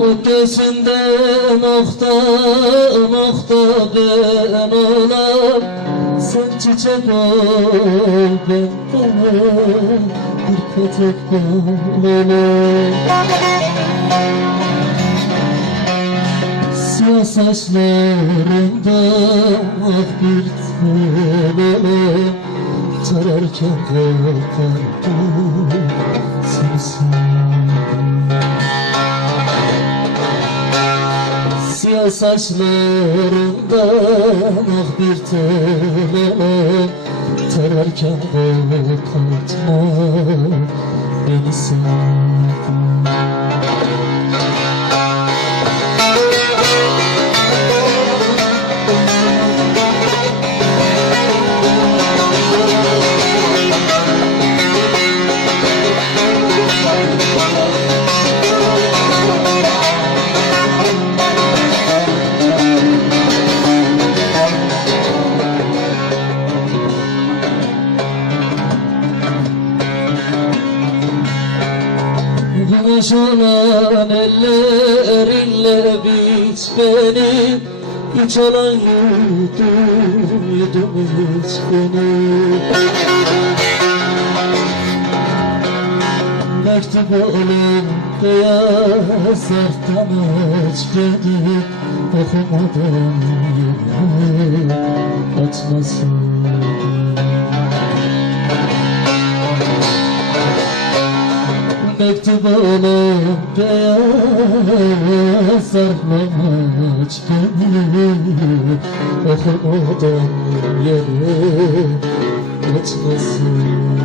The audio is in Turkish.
O gözünde nokta nokta ben olam. Sen çiçek ol ben de bir petek bal olayım Siyah saçlarından ah bir olayım Tararken korkardım seni Siyah saçlarından ah bir tel Tararken korkutma beni sevdim Olan ellerinle biç beni. Hiç olan yudum yudum hiç beni. Mektup olun beyaz harftan aç beni. Okumadan yürü atmasın Mektup olup beyaz sarmaç beni Okumadan yere açmasın